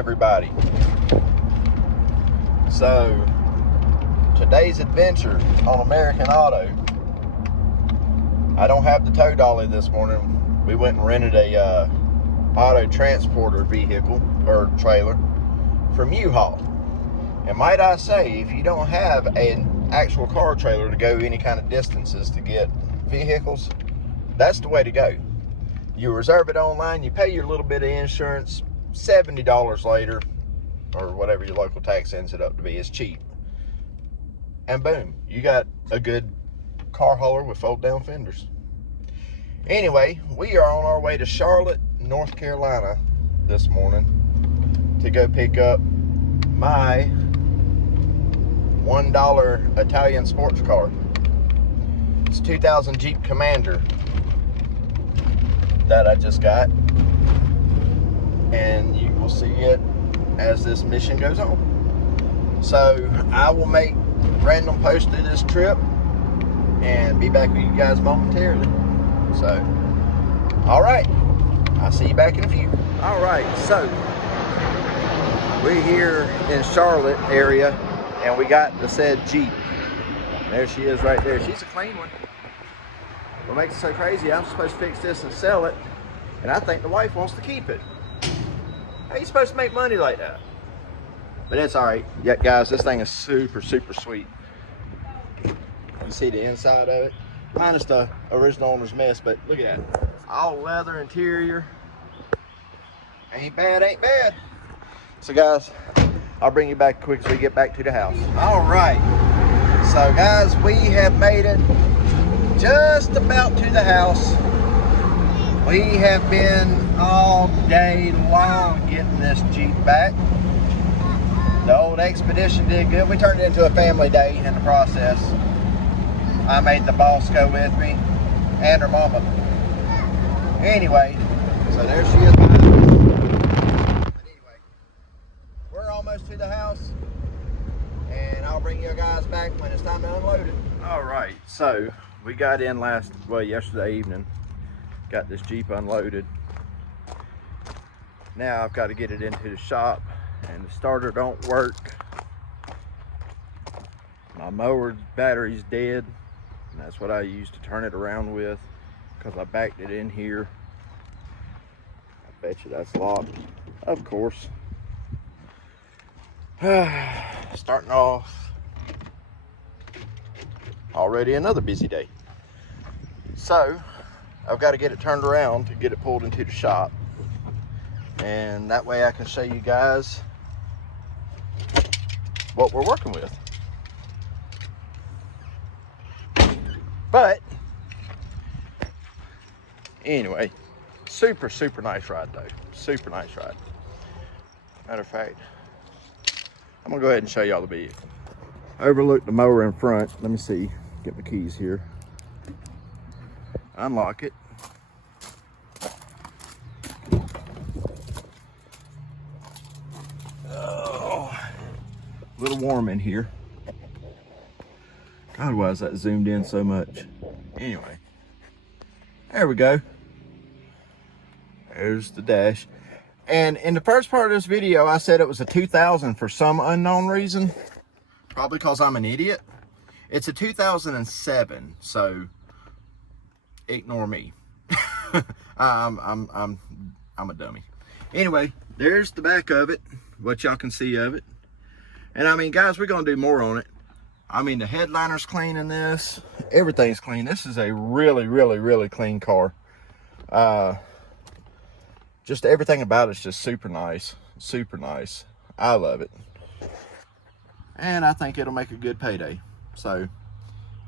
everybody. So today's adventure on American Auto, I don't have the tow dolly this morning. We went and rented a auto transporter vehicle or trailer from U-Haul. And might I say, if you don't have an actual car trailer to go any kind of distances to get vehicles, that's the way to go. You reserve it online, you pay your little bit of insurance, $70 later, or whatever your local tax ends it up to be, is cheap. And boom, you got a good car hauler with fold down fenders. Anyway, we are on our way to Charlotte, North Carolina this morning to go pick up my $1 Italian sports car. It's a 2000 Jeep Commander that I just got, and you will see it as this mission goes on. So I will make random posts through this trip and be back with you guys momentarily. So, all right, I'll see you back in a few. All right, so we're here in Charlotte area, and we got the said Jeep. There she is right there. She's a clean one. What makes it so crazy, I'm supposed to fix this and sell it, and I think the wife wants to keep it. How are you supposed to make money like that? But it's all right. Yeah, guys, this thing is super, super sweet. You see the inside of it? Minus the original owner's mess, but look at that. All leather interior. Ain't bad, ain't bad. So guys, I'll bring you back quick as we get back to the house. All right. So guys, we have made it just about to the house. We have been all day long getting this Jeep back. The old Expedition did good. We turned it into a family day in the process. I made the boss go with me and her mama. Anyway, so there she is. But anyway, we're almost to the house, and I'll bring you guys back when it's time to unload it. All right, so we got in yesterday evening, got this Jeep unloaded. Now I've got to get it into the shop, and the starter don't work. My mower battery's dead, and that's what I used to turn it around with, because I backed it in here. I bet you that's locked, of course. Starting off already another busy day. So I've got to get it turned around to get it pulled into the shop, and that way I can show you guys what we're working with. But anyway, super, super nice ride though. Super nice ride. Matter of fact, I'm gonna go ahead and show y'all the vehicle. Overlook the mower in front. Let me see, get my keys here. Unlock it. Oh, a little warm in here. God, why is that zoomed in so much? Anyway, there we go. There's the dash. And in the first part of this video, I said it was a 2000 for some unknown reason. Probably because I'm an idiot. It's a 2007, so ignore me. I'm a dummy. Anyway, there's the back of it, what y'all can see of it. And I mean, guys, we're gonna do more on it. I mean, the headliner's clean in this. Everything's clean. This is a really, really, really clean car. Just everything about it's just super nice. Super nice. I love it. And I think it'll make a good payday. So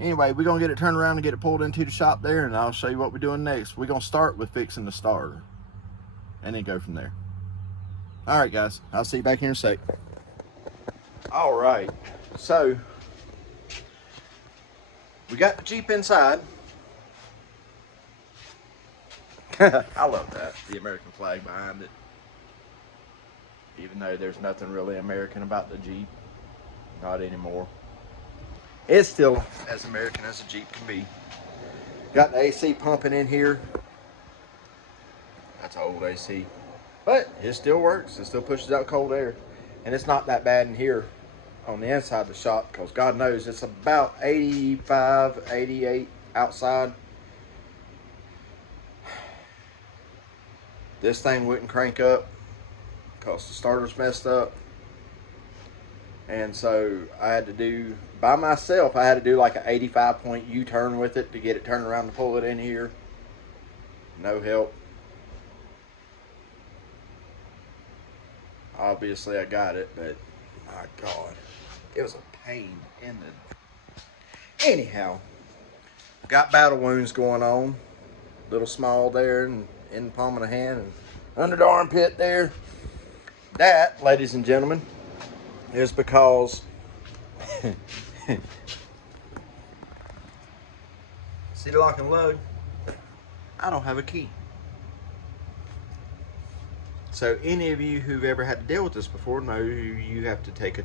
anyway, we're gonna get it turned around and get it pulled into the shop there, and I'll show you what we're doing next. We're gonna start with fixing the starter and then go from there. All right, guys, I'll see you back here in a sec. All right, so we got the Jeep inside. I love that, the American flag behind it. Even though there's nothing really American about the Jeep, not anymore. It's still as American as a Jeep can be. Got the AC pumping in here. That's an old AC. But it still works. It still pushes out cold air. And it's not that bad in here on the inside of the shop, because God knows it's about 85, 88 outside. This thing wouldn't crank up because the starter's messed up. And so I had to do, by myself, I had to do like an 85-point U-turn with it to get it turned around to pull it in here. No help. Obviously I got it, but my God, it was a pain in the... Anyhow, got battle wounds going on. Little small there and in the palm of the hand and under the armpit there. That, ladies and gentlemen, is because see the lock and load? I don't have a key. So any of you who've ever had to deal with this before know you have to take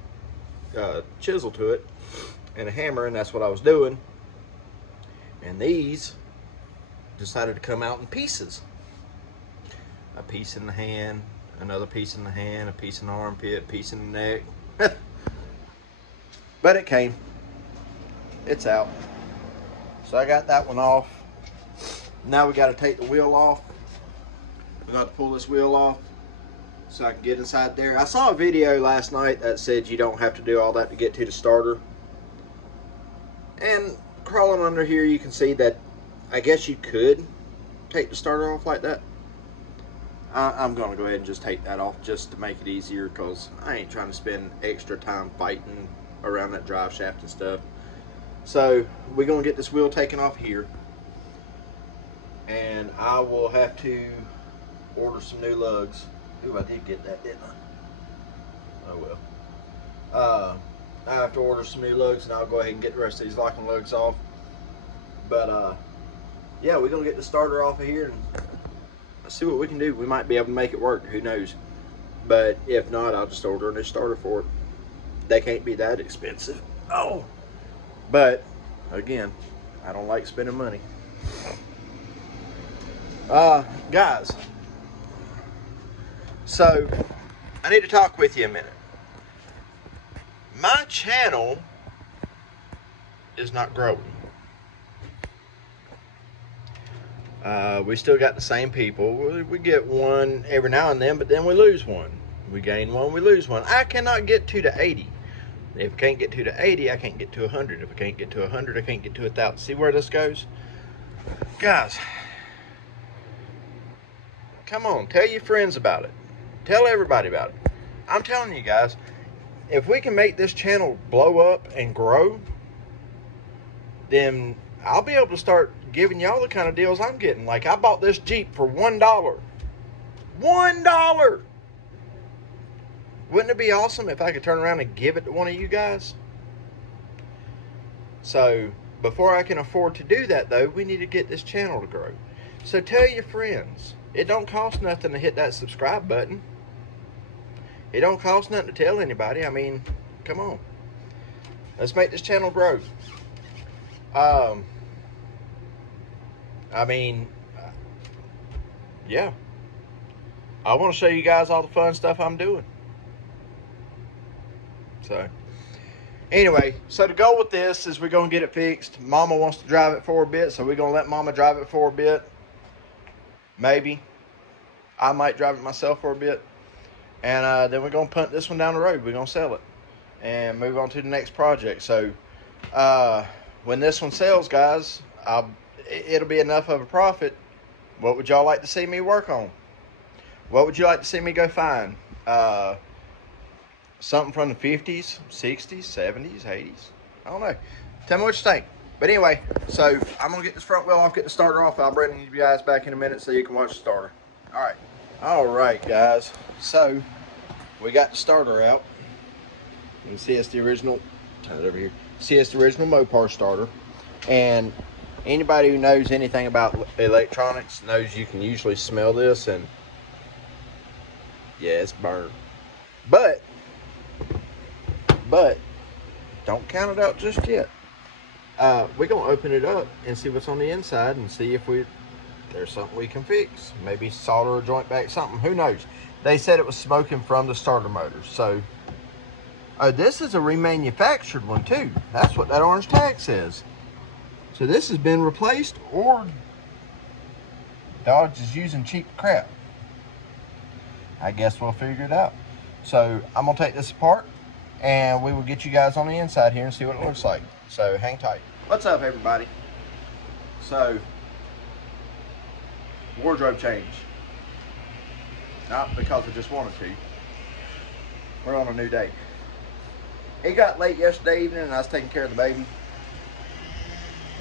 a chisel to it and a hammer, and that's what I was doing. And these decided to come out in pieces. A piece in the hand, another piece in the hand, a piece in the armpit, a piece in the neck. But it came. It's out. So I got that one off. Now we got to take the wheel off. We got to pull this wheel off so I can get inside there. I saw a video last night that said you don't have to do all that to get to the starter. And crawling under here, you can see that I guess you could take the starter off like that. I'm going to go ahead and just take that off just to make it easier, because I ain't trying to spend extra time fighting around that drive shaft and stuff. So we're going to get this wheel taken off here, and I will have to order some new lugs. Ooh, I did get that, didn't I? Oh well. I have to order some new lugs, and I'll go ahead and get the rest of these locking lugs off. But yeah, we're going to get the starter off of here and let's see what we can do. We might be able to make it work. Who knows? But if not, I'll just order a new starter for it. They can't be that expensive. Oh! But, again, I don't like spending money. Guys. So, I need to talk with you a minute. My channel is not growing. We still got the same people. We get one every now and then, but then we lose one. We gain one, we lose one. I cannot get to the 80. If I can't get to the 80, I can't get to 100. If I can't get to 100, I can't get to 1,000. See where this goes? Guys, come on, tell your friends about it. Tell everybody about it. I'm telling you guys, if we can make this channel blow up and grow, then I'll be able to start giving y'all the kind of deals I'm getting. Like, I bought this Jeep for $1. $1! Wouldn't it be awesome if I could turn around and give it to one of you guys? So, before I can afford to do that, though, we need to get this channel to grow. So tell your friends. It don't cost nothing to hit that subscribe button. It don't cost nothing to tell anybody. I mean, come on. Let's make this channel grow. I mean, yeah. I want to show you guys all the fun stuff I'm doing. So, anyway, so the goal with this is we're going to get it fixed. Mama wants to drive it for a bit, so we're going to let Mama drive it for a bit. Maybe. I might drive it myself for a bit. And then we're going to punt this one down the road. We're going to sell it and move on to the next project. So, when this one sells, guys, it'll be enough of a profit. What would y'all like to see me work on? What would you like to see me go find? Something from the 50s, 60s, 70s, 80s. I don't know. Tell me what you think. But anyway, so I'm going to get this front wheel off, get the starter off. I'll bring you guys back in a minute so you can watch the starter. All right. All right, guys. So we got the starter out. You can see it's the original. Turn it over here. See, it's the original Mopar starter. And anybody who knows anything about electronics knows you can usually smell this, and yeah, it's burned. But don't count it out just yet. We're gonna open it up and see what's on the inside and see if there's something we can fix. Maybe solder a joint back, something. Who knows? they said it was smoking from the starter motor. So, oh, this is a remanufactured one too. That's what that orange tag says. So this has been replaced, or Dodge is using cheap crap. I guess we'll figure it out. So I'm gonna take this apart and we will get you guys on the inside here and see what it looks like. So hang tight. What's up, everybody? So, wardrobe change. Not because I just wanted to. We're on a new day. It got late yesterday evening and I was taking care of the baby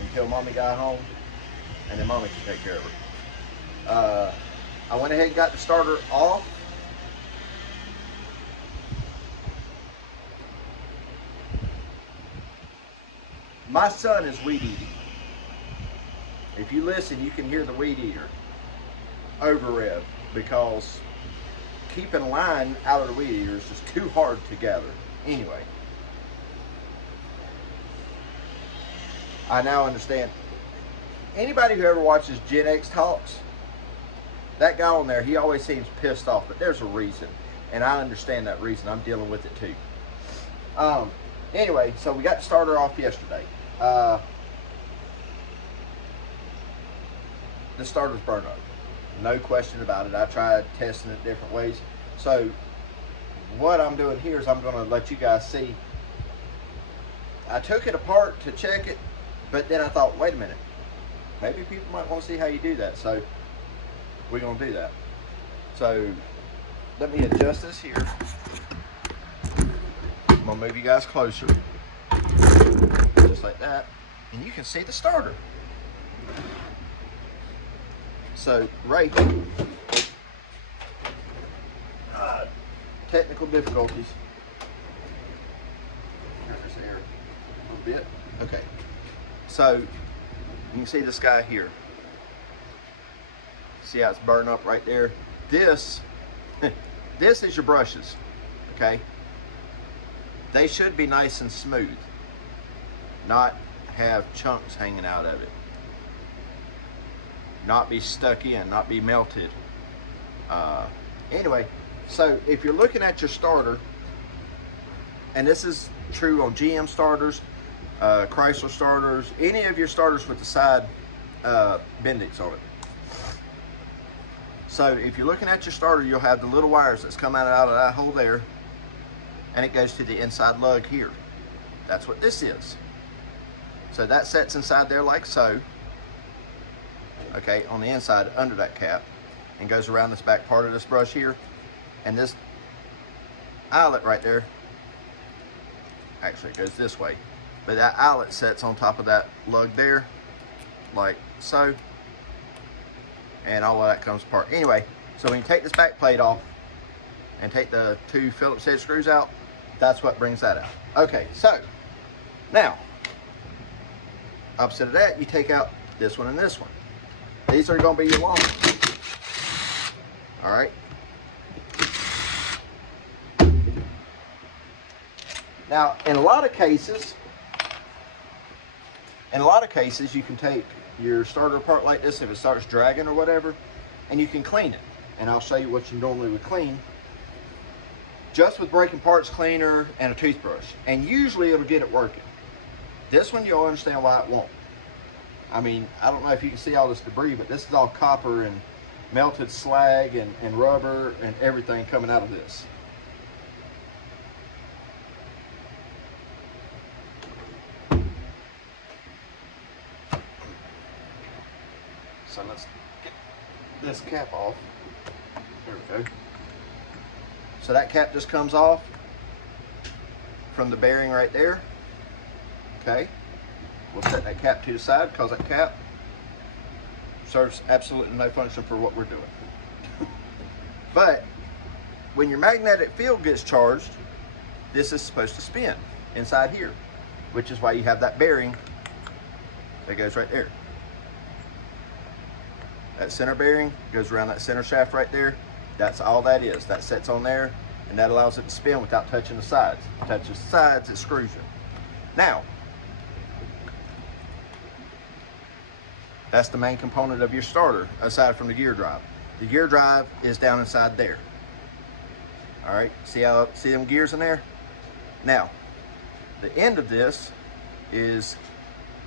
until mommy got home, and then mommy could take care of her. I went ahead and got the starter off. My son is weed eating. If you listen, you can hear the weed eater over rev, because keeping line out of the weed eater is just too hard to gather. Anyway, I now understand. Anybody who ever watches Gen X Talks, that guy on there, he always seems pissed off, but there's a reason, and I understand that reason. I'm dealing with it too. Anyway, so we got the starter off yesterday. The starter's burned up, no question about it. I tried testing it different ways. So what I'm doing here is I'm going to let you guys see. I took it apart to check it, but then I thought, wait a minute, maybe people might want to see how you do that. So we're going to do that. So let me adjust this here. I'm going to move you guys closer, just like that, and you can see the starter. So right here, technical difficulties. Turn this air a little bit. Okay, so you can see this guy here. See how it's burning up right there? This is your brushes, okay? They should be nice and smooth, not have chunks hanging out of it, not be stuck in, not be melted. Anyway, so if you're looking at your starter, and this is true on GM starters, Chrysler starters, any of your starters with the side Bendix on it. So if you're looking at your starter, you'll have the little wires that's coming out of that hole there, and it goes to the inside lug here. That's what this is. So that sets inside there like so, okay, on the inside under that cap, and goes around this back part of this brush here. And this eyelet right there, actually it goes this way, but that eyelet sets on top of that lug there like so, and all of that comes apart. Anyway, so when you take this back plate off and take the two Phillips head screws out, that's what brings that out. Okay, so now opposite of that, you take out this one and this one. These are going to be your long ones. All right. Now, in a lot of cases, you can take your starter apart like this if it starts dragging or whatever, and you can clean it. And I'll show you what you normally would clean, just with breaking parts cleaner and a toothbrush. And usually it'll get it working. This one, you'll understand why it won't. I mean, I don't know if you can see all this debris, but this is all copper and melted slag and rubber and everything coming out of this. So let's get this cap off. There we go. So that cap just comes off from the bearing right there. Okay. We'll set that cap to the side because that cap serves absolutely no function for what we're doing. But when your magnetic field gets charged, this is supposed to spin inside here, which is why you have that bearing that goes right there. That center bearing goes around that center shaft right there. That's all that is. That sets on there, and that allows it to spin without touching the sides. If it touches the sides, it screws you. Now, that's the main component of your starter, aside from the gear drive. The gear drive is down inside there. All right, see them gears in there? Now, the end of this is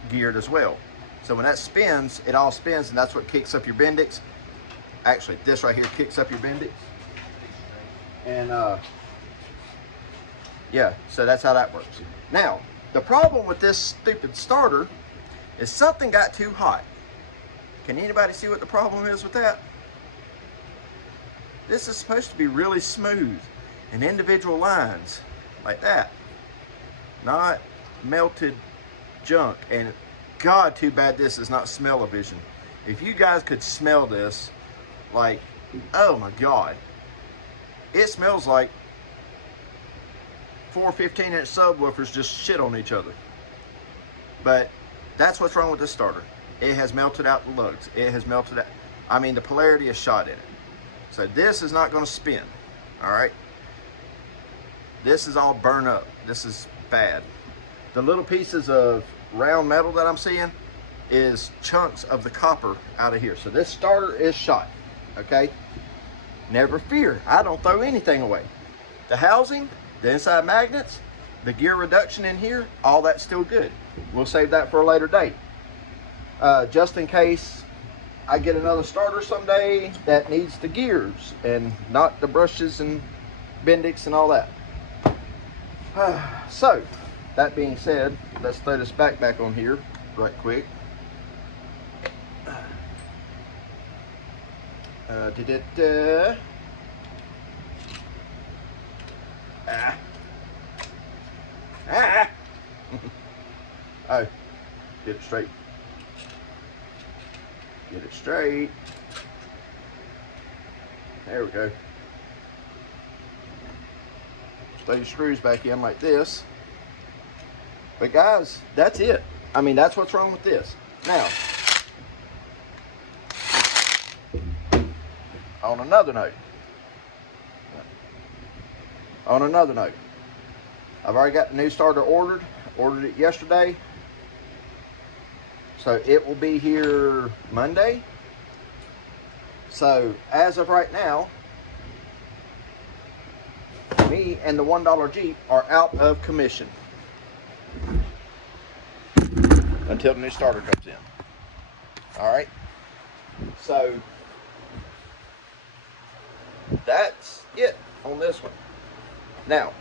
geared as well. So when that spins, it all spins, and that's what kicks up your Bendix. Actually, this right here kicks up your Bendix. And yeah, so that's how that works. Now, the problem with this stupid starter is something got too hot. Can anybody see what the problem is with that? This is supposed to be really smooth and individual lines like that, not melted junk. And God, too bad this is not smell-o-vision. If you guys could smell this, like, oh my God, it smells like 4 15-inch subwoofers just shit on each other. But that's what's wrong with this starter. It has melted out the lugs. It has melted out, I mean, the polarity is shot in it. So this is not going to spin, all right? This is all burned up. This is bad. The little pieces of round metal that I'm seeing is chunks of the copper out of here. So this starter is shot, okay? Never fear, I don't throw anything away. The housing, the inside magnets, the gear reduction in here, all that's still good. We'll save that for a later date. Just in case I get another starter someday that needs the gears and not the brushes and Bendix and all that. So, that being said, let's throw this back on here right quick. Oh, get it straight. Get it straight. There we go. Throw your screws back in like this. But guys, that's it. I mean, that's what's wrong with this. Now, on another note, I've already got the new starter ordered it yesterday. So it will be here Monday. So as of right now, me and the $1 Jeep are out of commission until the new starter comes in. All right. So that's it on this one. Now,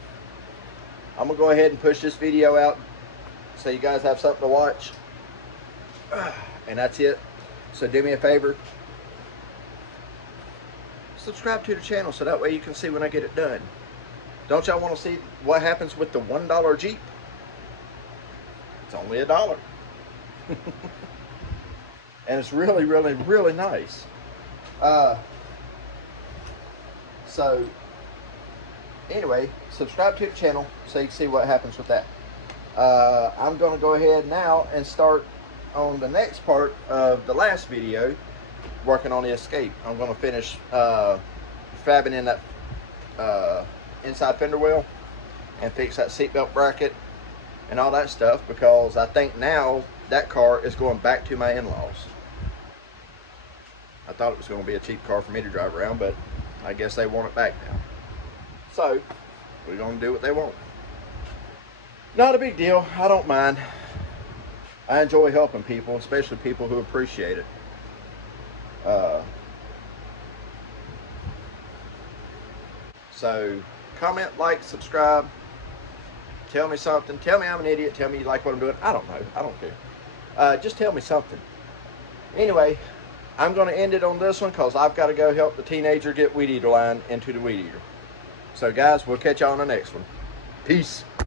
I'm gonna go ahead and push this video out so you guys have something to watch. And that's it. So do me a favor, subscribe to the channel so that way you can see when I get it done. Don't y'all want to see what happens with the $1 Jeep? It's only $1. And it's really, really, really nice. So anyway, subscribe to the channel so you can see what happens with that. I'm going to go ahead now and start on the next part of the last video, working on the Escape. I'm going to finish fabbing in that inside fender well and fix that seatbelt bracket and all that stuff, because I think now that car is going back to my in-laws. I thought it was going to be a cheap car for me to drive around, but I guess they want it back now. So we're going to do what they want. Not a big deal. I don't mind. I enjoy helping people, especially people who appreciate it. So comment, like, subscribe, tell me something, tell me I'm an idiot, tell me you like what I'm doing. I don't know, I don't care. Just tell me something. Anyway, I'm going to end it on this one because I've got to go help the teenager get weed eater line into the weed eater. So guys, we'll catch you on the next one. Peace.